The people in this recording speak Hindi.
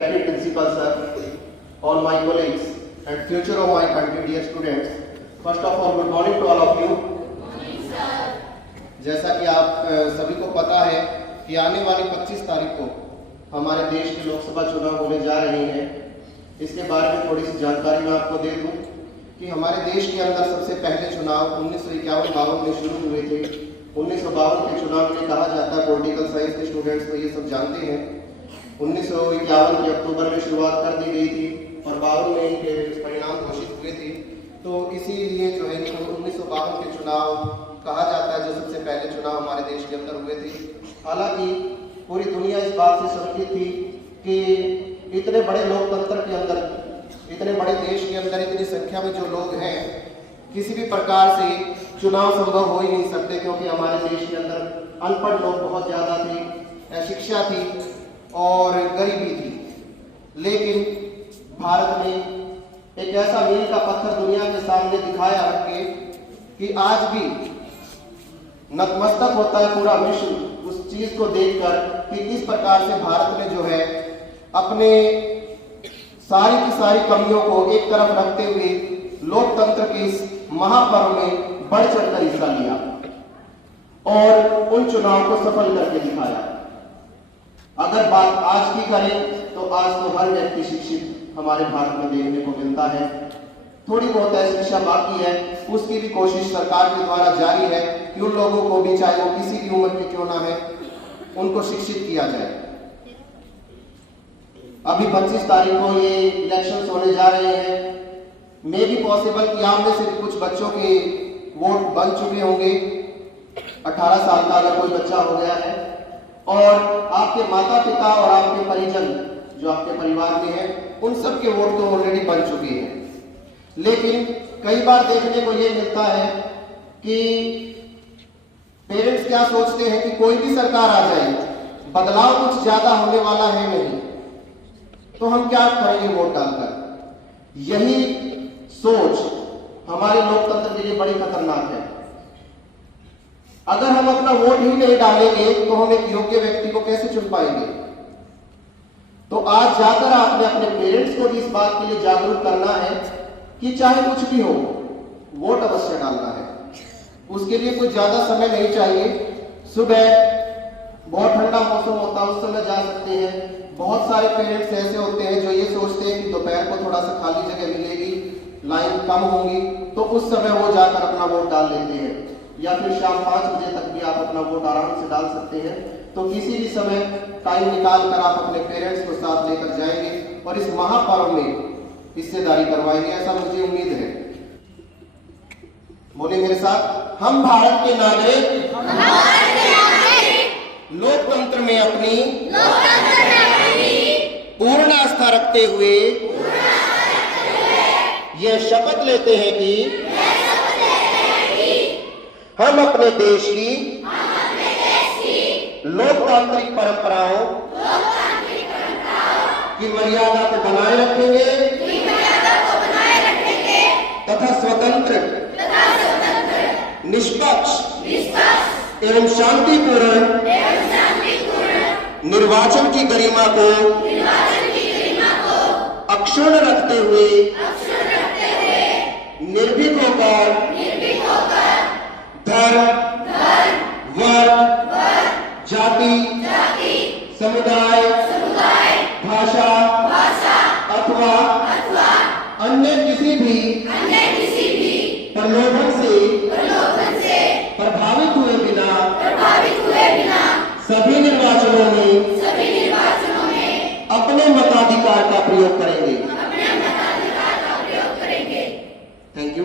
Principal sir, all my colleagues and future of my country, dear students. First of all, good morning to all of you. जैसा कि आप सभी को पता है कि आने वाली 25 तारीख को हमारे देश के लोकसभा चुनाव होने जा रहे हैं। इसके बारे में थोड़ी सी जानकारी मैं आपको दे दूं कि हमारे देश के अंदर सबसे पहले चुनाव 1951-52 में शुरू हुए थे। 1952 के चुनाव में कहा जाता है, पॉलिटिकल साइंस के स्टूडेंट्स तो ये सब जानते हैं, 1951 के अक्टूबर में शुरुआत कर दी गई थी और 52 में इनके परिणाम घोषित हुए थे। तो इसीलिए जो है 1952 के चुनाव कहा जाता है जो सबसे पहले चुनाव हमारे देश के अंदर हुए थे। हालांकि पूरी दुनिया इस बात से संकित थी कि इतने बड़े लोकतंत्र के अंदर, इतने बड़े देश के अंदर इतनी संख्या में जो लोग हैं, किसी भी प्रकार से चुनाव संभव हो ही नहीं सकते, क्योंकि हमारे देश के अंदर अनपढ़ लोग बहुत ज़्यादा थे, अशिक्षा थी और गरीबी थी। लेकिन भारत ने एक ऐसा मील का पत्थर दुनिया के सामने दिखाया रख के कि आज भी नतमस्तक होता है पूरा विश्व उस चीज को देखकर कि किस प्रकार से भारत ने जो है अपने सारी की सारी कमियों को एक तरफ रखते हुए लोकतंत्र के इस महापर्व में बढ़ चढ़कर हिस्सा लिया और उन चुनाव को सफल करके दिखाया। अगर बात आज की करें तो आज तो हर व्यक्ति शिक्षित हमारे भारत में देखने को मिलता है। थोड़ी बहुत शिक्षा बाकी है, उसकी भी कोशिश सरकार के द्वारा जारी है कि उन लोगों को भी, चाहे वो किसी भी उम्र के क्यों ना है, उनको शिक्षित किया जाए। अभी 25 तारीख को ये इलेक्शंस होने जा रहे हैं। मे भी पॉसिबल कि आप में से कुछ बच्चों के वोट बन चुके होंगे। 18 साल का अगर कोई बच्चा हो गया है और आपके माता पिता और आपके परिजन जो आपके परिवार में है, उन सब के वोट तो ऑलरेडी बन चुके हैं। लेकिन कई बार देखने को ये मिलता है कि पेरेंट्स क्या सोचते हैं कि कोई भी सरकार आ जाए, बदलाव कुछ ज्यादा होने वाला है नहीं, तो हम क्या करेंगे वोट डालकर। यही सोच हमारे लोकतंत्र के लिए बड़ी खतरनाक है। अगर हम अपना वोट ही नहीं डालेंगे तो हम एक योग्य व्यक्ति को कैसे चुन पाएंगे। तो आज जाकर आपने अपने पेरेंट्स को भी इस बात के लिए जागरूक करना है कि चाहे कुछ भी हो, वोट अवश्य डालना है। उसके लिए कोई ज्यादा समय नहीं चाहिए। सुबह बहुत ठंडा मौसम होता है, उस समय जा सकते हैं। बहुत सारे पेरेंट्स ऐसे होते हैं जो ये सोचते हैं कि दोपहर को थोड़ा सा खाली जगह मिलेगी, लाइन कम होंगी, तो उस समय वो जाकर अपना वोट डाल लेते हैं। या फिर शाम 5 बजे तक भी आप अपना वोट आराम से डाल सकते हैं। तो किसी भी समय टाइम निकाल कर आप अपने पेरेंट्स को साथ लेकर जाएंगे और इस महापर्व में हिस्सेदारी करवाएंगे, ऐसा मुझे उम्मीद है। बोले मेरे साथ, हम भारत के नागरिक लोकतंत्र में अपनी पूर्ण आस्था रखते हुए यह शपथ लेते हैं कि हम अपने देश की लोकतांत्रिक परंपराओं की मर्यादा को बनाए रखेंगे तथा स्वतंत्र, निष्पक्ष एवं शांतिपूर्ण निर्वाचन की गरिमा को अक्षुण्ण रखते हुए निर्भीक होकर धर्म, वर्ग, जाति, समुदाय, भाषा अथवा अन्य किसी भी प्रलोभन से प्रभावित हुए बिना सभी निर्वाचनों में अपने मताधिकार का प्रयोग करेंगे। Thank you.